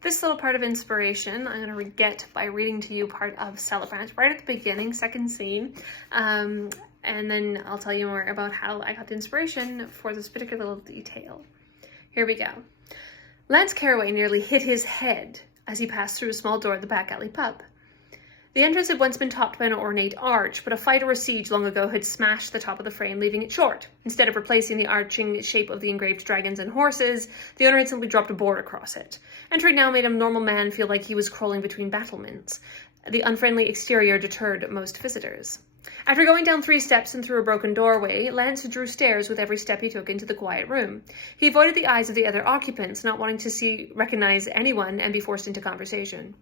this little part of inspiration, I'm going to get by reading to you part of Celebrant right at the beginning, second scene. And then I'll tell you more about how I got the inspiration for this particular little detail. Here we go. Lance Carraway nearly hit his head as he passed through a small door at the back alley pub. The entrance had once been topped by an ornate arch, but a fight or a siege long ago had smashed the top of the frame, leaving it short. Instead of replacing the arching shape of the engraved dragons and horses, the owner had simply dropped a board across it. Entering now made a normal man feel like he was crawling between battlements. The unfriendly exterior deterred most visitors. After going down 3 steps and through a broken doorway, Lance drew stairs with every step he took into the quiet room. He avoided the eyes of the other occupants, not wanting to recognize anyone and be forced into conversation.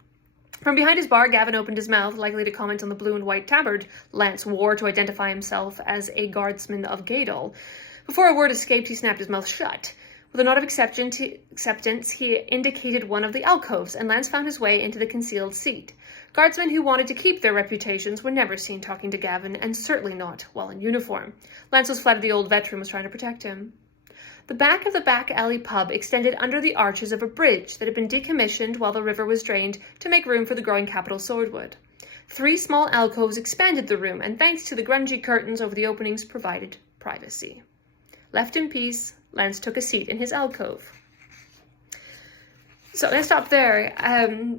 From behind his bar, Gavin opened his mouth, likely to comment on the blue and white tabard Lance wore to identify himself as a guardsman of Gadol. Before a word escaped, he snapped his mouth shut. With a nod of acceptance, he indicated one of the alcoves, and Lance found his way into the concealed seat. Guardsmen who wanted to keep their reputations were never seen talking to Gavin, and certainly not while in uniform. Lance was flattered the old veteran was trying to protect him. The back of the back alley pub extended under the arches of a bridge that had been decommissioned while the river was drained to make room for the growing capital swordwood. 3 small alcoves expanded the room, and thanks to the grungy curtains over the openings, provided privacy. Left in peace, Lance took a seat in his alcove. So let's stop there.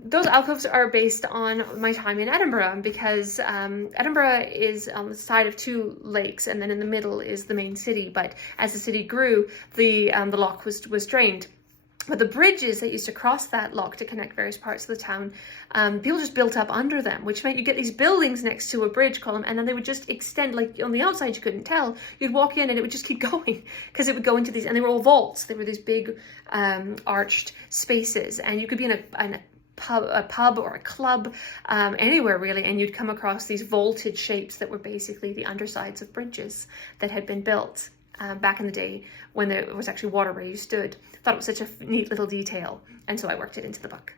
Those alcoves are based on my time in Edinburgh, because Edinburgh is on the side of 2 lakes, and then in the middle is the main city. But as the city grew, the loch was drained. But the bridges that used to cross that loch to connect various parts of the town, people just built up under them, which meant you get these buildings next to a bridge column, and then they would just extend, like on the outside you couldn't tell. You'd walk in and it would just keep going, because it would go into these, and they were all vaults. They were these big arched spaces, and you could be in a pub or a club, anywhere really, and you'd come across these vaulted shapes that were basically the undersides of bridges that had been built back in the day when there was actually water where you stood. I thought it was such a neat little detail, and so I worked it into the book.